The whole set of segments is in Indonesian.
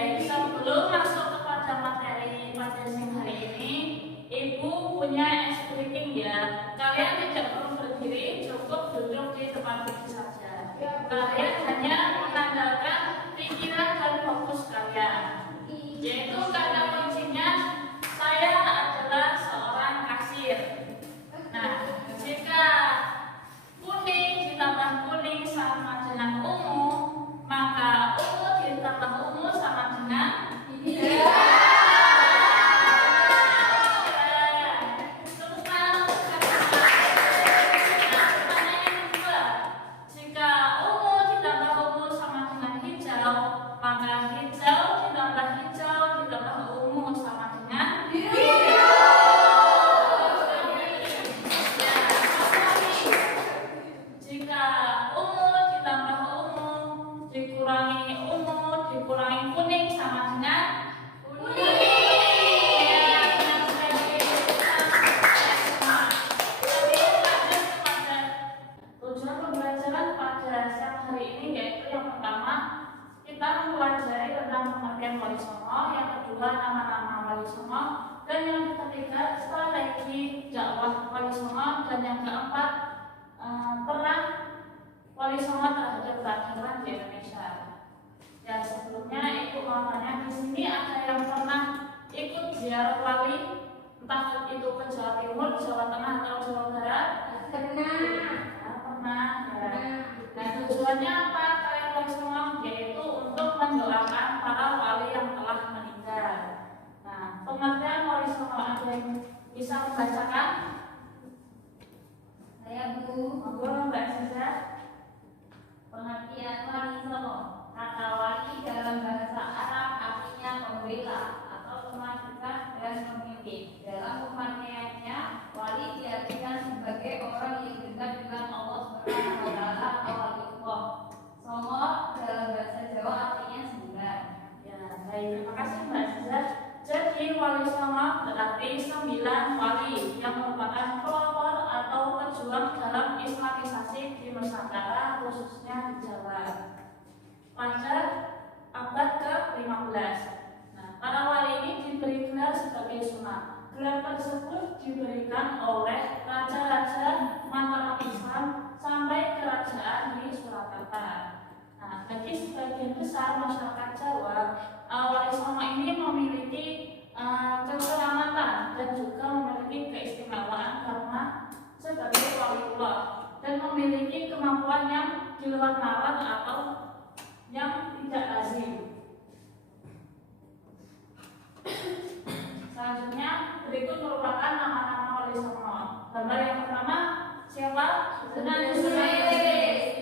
Sebelum masuk kepada materi pada siang hari ini, Ibu punya ice breaking ya. Kalian tidak perlu berdiri, cukup duduk di tempat duduk saja. Kalian hanya mengandalkan pikiran dan fokus kalian. Yaitu kata kuncinya, saya adalah seorang kasir. Nah, jika kuning ditambah kuning sama dengan ungu, maka ungu ditambah ungu sama dengan nama-nama wali songo, dan yang ketiga strategi dakwah wali songo, dan yang keempat peran wali songo terhadap peradaban di Indonesia. Ya, sebelumnya Ibu mau tanya, di sini ada yang pernah ikut ziarah wali, entah itu ke Jawa Timur, Jawa Tengah atau Jawa Barat? Pernah. Pernah. Ya. Nah, tujuannya apa kalian wali songo? Yaitu untuk mendoakan para wali yang telah meninggal. Nah, pengertian wali songo ada yang bisa membacakan? Saya Bu. Boleh Mbak Siza? Pengertian wali songo. Kata wali dalam bahasa Arab artinya pembela atau pemajikan dan pemimpin. Dalam pemakaiannya, wali diartikan sebagai orang yang dekat dengan Allah Subhanahu wa taala atau waliullah. Songo dalam bahasa Jawa artinya sembilan. Ya, baik. Terima kasih Mbak Siza. Jadi wali songo berarti 9 wali yang merupakan pelopor atau pejuang dalam Islamisasi di Nusantara, khususnya di Jawa pada abad ke-15. Nah, para wali ini diberi gelar sebagai sunnah. Gelar tersebut diberikan oleh raja-raja Mataram Islam sampai kerajaan di Surakarta. Nah, bagi sebagian besar masyarakat Jawa, wali songo ini memiliki keselamatan dan juga memiliki keistimewaan karena sebagai waliullah dan memiliki kemampuan yang di luar nalar atau yang tidak lazim. Selanjutnya berikut merupakan nama-nama wali songo. Gambar yang pertama siapa? Sunan Kudus.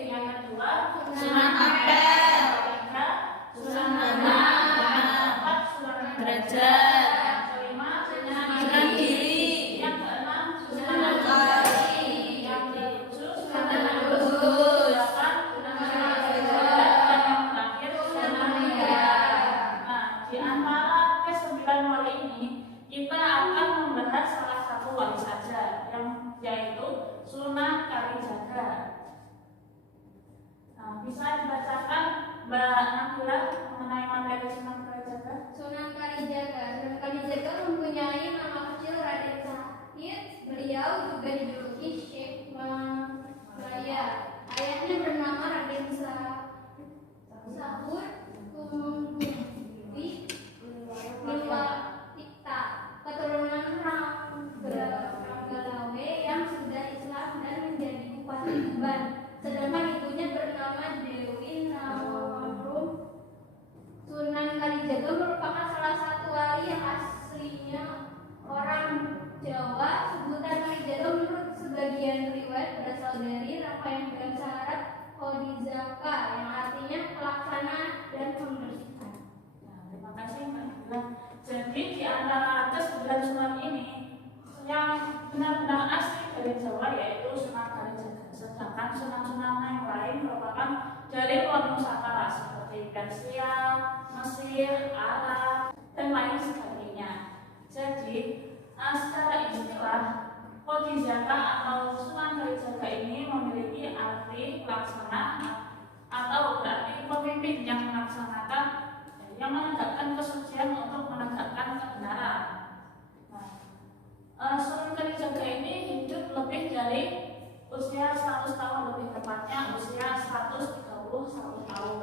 Yang kedua Sunan Ampel. Ketiga Sunan Bonang. Keempat Sunan Derajat. Yang kelima Sunan Giri. Yang keenam Sunan Kali. Yang ketujuh Sunan Kudus. Delapan Sunan Kalijaga. Dan yang terakhir Sunan Muria. Nah, di antara ke-9 wali ini kita akan membahas salah satu wali saja, yang yaitu Sunan Kalijaga. Nah, bisa dibacakan Mbak Nabila mengenai materi Sunan Kalijaga? Sunan Kalijaga mempunyai nama kecil Raden Sahid. Beliau juga dijuluki Syekh Maya. Ayahnya bernama Raden Sahur Tumenggung Pilwatikta, keturunan Ranggalawe yang sudah Islam dan menjadi bupati Tuban. Sedangkan ibunya bernama Dewi Nawangrum. Sunan Kalijaga merupakan salah satu wali yang aslinya orang Jawa. Sebutan Kalijaga menurut sebagian riwayat berasal dari rangkaian syarat Kodizaka yang artinya pelaksana dan pembersihan. Nah, terima kasih Mbak Nabila. Jadi di antara ke-9 sunan ini yang benar-benar asli dari Jawa yaitu Sunan Kalijaga. Sedangkan sunan-sunan yang lain merupakan dari luar Nusantara seperti Persia, Mesir, Arab, dan lain sebagainya. Jadi secara istilah Kodizaka atau Sunan Kalijaga ini memiliki arti pelaksana atau berarti pemimpin yang melaksanakan yang menegakkan kesucian untuk menegakkan kebenaran. Nah, Sunan Kalijaga ini hidup lebih dari usia 100 tahun, lebih tepatnya usia 131 tahun.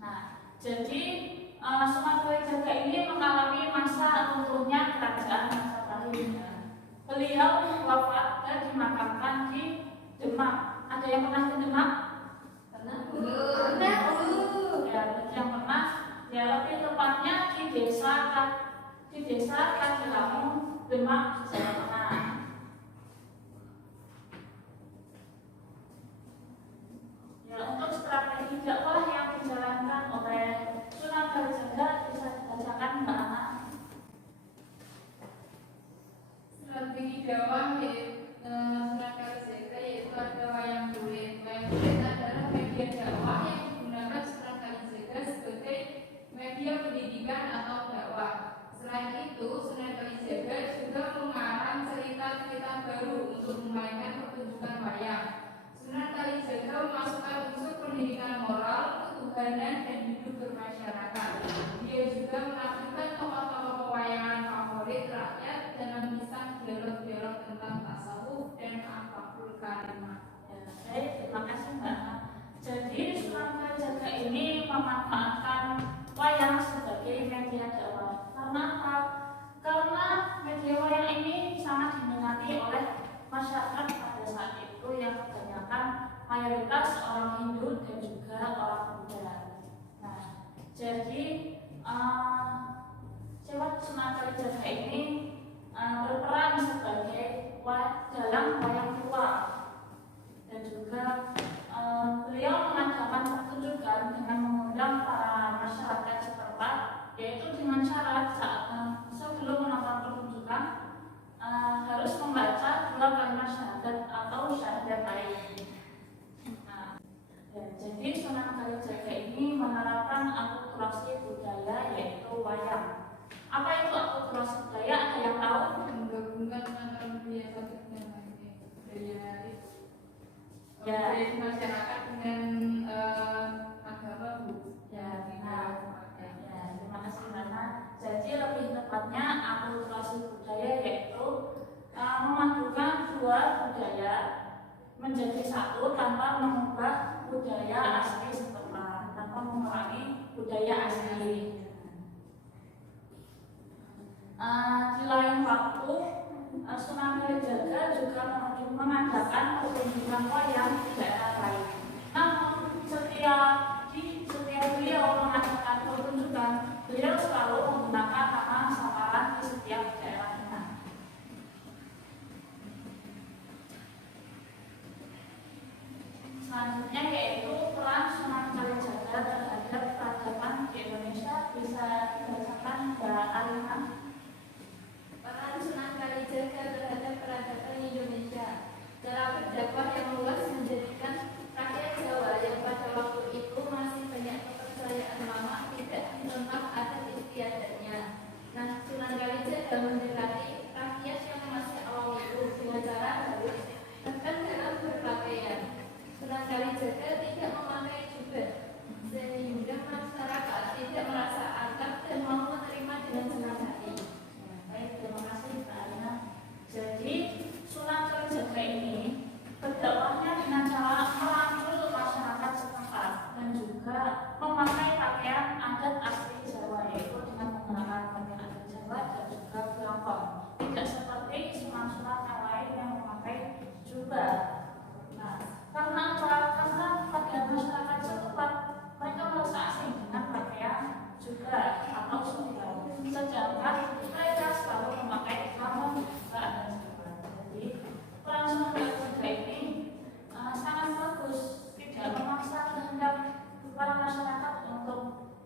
Nah, jadi Sunan Kalijaga ini mengalami masa runtuhnya kerajaan Majapahit. Beliau wafat dan dimakamkan di Demak. Ada yang pernah ke Demak? Pernah. Ya, bagi yang pernah, ya lebih tepatnya di desa Kadilangu, Demak, Jawa Tengah. Ya, untuk strategi dakwah yang dijalankan oleh Sunan Kalijaga bisa dibacakan Mbak Ana. Strategi dakwah Sunan Kalijaga yaitu ada wayang kulit. Wayang kulit adalah media dakwah yang digunakan Sunan Kalijaga sebagai media pendidikan atau dakwah. Selain itu, Sunan Kalijaga juga mengarang cerita-cerita baru untuk memainkan pertunjukan wayang. Sunan Kalijaga memasukkan unsur pendidikan moral, ketuhanan, dan hidup bermasyarakat. Dia juga menampilkan tokoh-tokoh pewayangan favorit rakyat dalam kisah dialog-dialog tentang tasawuf dan akhlakul karimah. Ya, baik, terima kasih Mbak Ana. Jadi Sunan Kalijaga ini memanfaatkan wayang sebagai media dakwah. Karena apa? Karena media wayang ini sangat diminati oleh masyarakat pada saat itu yang kebanyakan mayoritas orang Hindu dan juga orang Buddha. Nah, jadi Sunan Kalijaga ini berperan sebagai dalam wayang tua dan juga beliau mengadakan pertunjukan dengan mengundang para masyarakat setempat, yaitu dengan syarat sebelum menonton pertunjukan harus membaca 2 kalimat syahadat atau syahadatain. Nah, jadi Sunan Kalijaga ini menerapkan akulturasi budaya yaitu wayang. Apa itu akulturasi budaya? Ada yang tahu? Menggabungkan antara budaya satu dengan budaya Ya. masyarakat dengan agama Bu. Ya, terima kasih Nana. Jadi lebih tepatnya akulturasi budaya yaitu memadukan 2 budaya menjadi satu tanpa mengubah budaya asli setempat, tanpa mengurangi budaya asli. Di lain waktu, Sunan Kalijaga juga mengadakan pertunjukan wayang di daerah lain. Namun setiap beliau mengadakan pertunjukan, beliau selalu menggunakan nama samaran di setiap daerahnya. Selanjutnya yaitu peran Sunan Kalijaga terhadap peradaban di Indonesia. Bisa dibacakan Mbak Alina. Peran Sunan Kalijaga terhadap peradaban Indonesia. Cara berdakwah yang luas menjadikan rakyat Jawa yang pada waktu itu masih banyak kepercayaan lama tidak ditentang adat istiadatnya. Nah, Sunan Kalijaga mendekati rakyat yang masih awam itu dengan cara halus, bahkan dalam berpakaian. Sunan Kalijaga tidak memakai jubah, sehingga masyarakat tidak merasa akrab dan mau menerima dengan senang hati. Baik, terima kasih Mbak Alina. Jadi Sunan Kalijaga ini berdakwahnya dengan cara merangkul masyarakat setempat dan juga memakai pakaian adat asli Jawa, yaitu dengan menggunakan pakaian adat Jawa dan juga belangkon. Tidak seperti sunan-sunan yang lain yang memakai jubah. Nah, karena apa? Karena pada masyarakat setempat mereka merasa asing dengan pakaian jubah atau sundal, sedangkan mereka selalu memakai helm juga ada jubah. Jadi peran Sunan Kalijaga ini sangat bagus, tidak memaksa kehendak para masyarakat untuk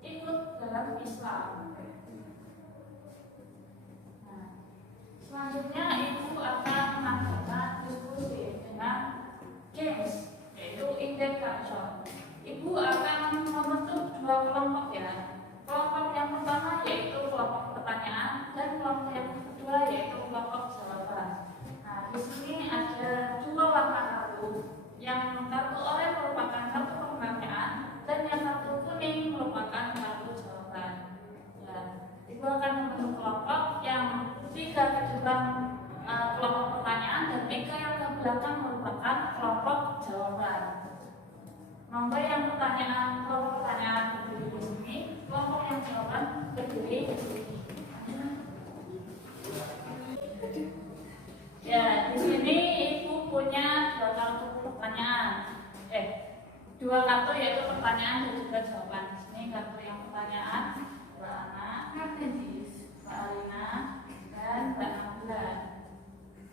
ikut dalam Islam. Nah, selanjutnya ibu akan mengadakan diskusi dengan games, yaitu indikator. Ibu akan membentuk 2 kelompok ya. Kelompok yang pertama yaitu kelompok pertanyaan dan kelompok yang kedua yaitu kelompok jawaban. Nah, di sini ada 2 warna kartu. Yang kartu oranye merupakan kartu pertanyaan dan yang kartu kuning merupakan kartu jawaban. dua kartu yaitu pertanyaan dan juga jawaban. Ini kartu yang pertanyaan Mbak Ana, Mbak Alina, dan Mbak Nabila.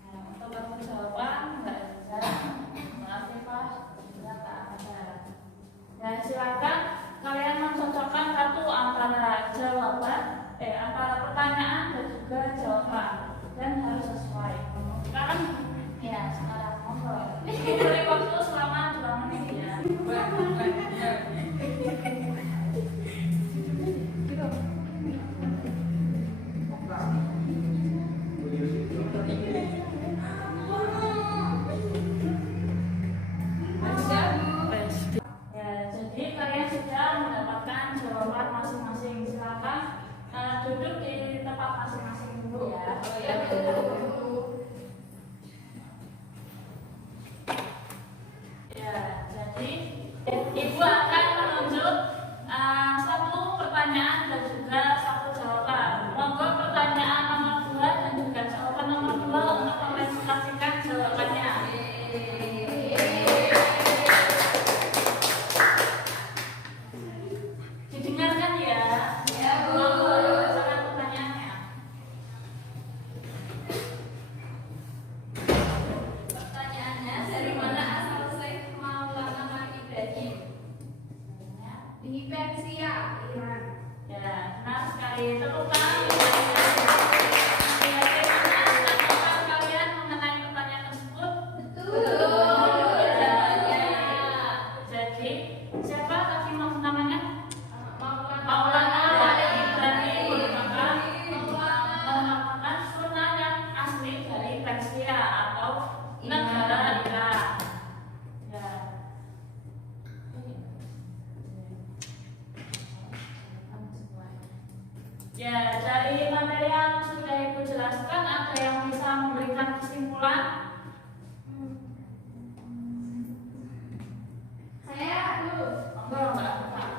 Nah, untuk kartu jawaban Mbak Eza, Mbak Afifah, dan Mbak Ada. Dan silakan kalian mencocokkan kartu antara antara pertanyaan dan juga jawaban dan harus sesuai. Sekarang monggo. Beri waktu selama 2 menit ya. Jadi kalian sudah mendapatkan jawaban masing-masing. Silakan duduk di tempat masing-masing dulu ya. Jadi Ibu akan menunjuk satu pertanyaan dan juga satu jawaban. Monggo pertanyaan nomor 2 dan juga jawaban nomor 2 untuk mempresentasikan jawabannya. Didengarkan ya. Monggo bacakan pertanyaannya. Pertanyaannya, dari mana asal Syekh Maulana Malik Ibrahim? Di Persia, Iran. Ya, benar sekali. Tepuk tangan. Apakah kalian mengenai pertanyaan tersebut? Betul. Jadi, siapa tadi namanya? Maulana Malik Ibrahim merupakan Maulana sunnah yang asli dari Persia atau negara Iran. Ya. Ya, dari materi yang sudah Ibu jelaskan, ada yang bisa memberikan kesimpulan? Saya dulu. Monggo, Mbak Afifah.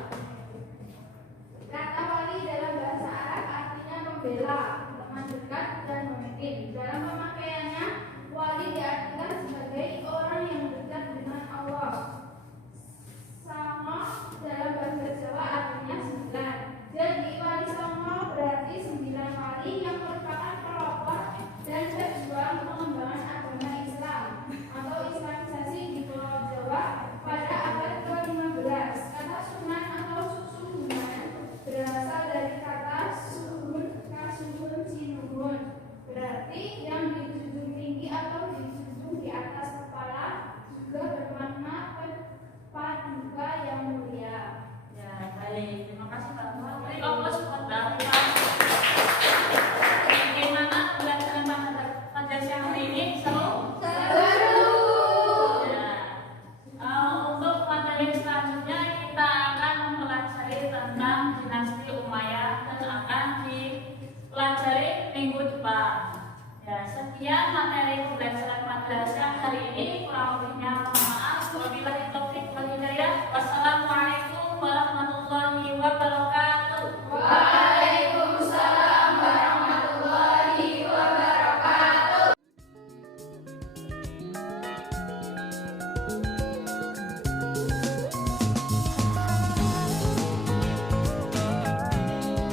Kata wali dalam bahasa Arab artinya membela, teman dekat, dan memimpin. Dalam pemakaiannya, wali diartikan sebagai orang yang dekat dengan Allah. Sama dalam bahasa Jawa artinya 9. Jadi wali songo berarti 9 wali yang merupakan pelopor dan pejuang pengembangan agama Islam atau Islamisasi di Pulau Jawa pada abad ke-15. Kata sunan atau susuhunan berasal dari kata suhun, kasuhun, sinuhun, berarti yang dijunjung tinggi atau dijunjung di atas kepala, juga bermakna paduka yang mulia. Ya, baik. Terima kasih Mbak Afifah. Beri aplaus buat Mbak Afifah. Bagaimana pembelajaran pada siang hari ini? Seru? Ya. Untuk materi selanjutnya kita akan mempelajari tentang dinasti Umayyah dan akan dipelajari minggu depan. Ya, sekian materi pembelajaran pada siang hari ini. Kurang lebih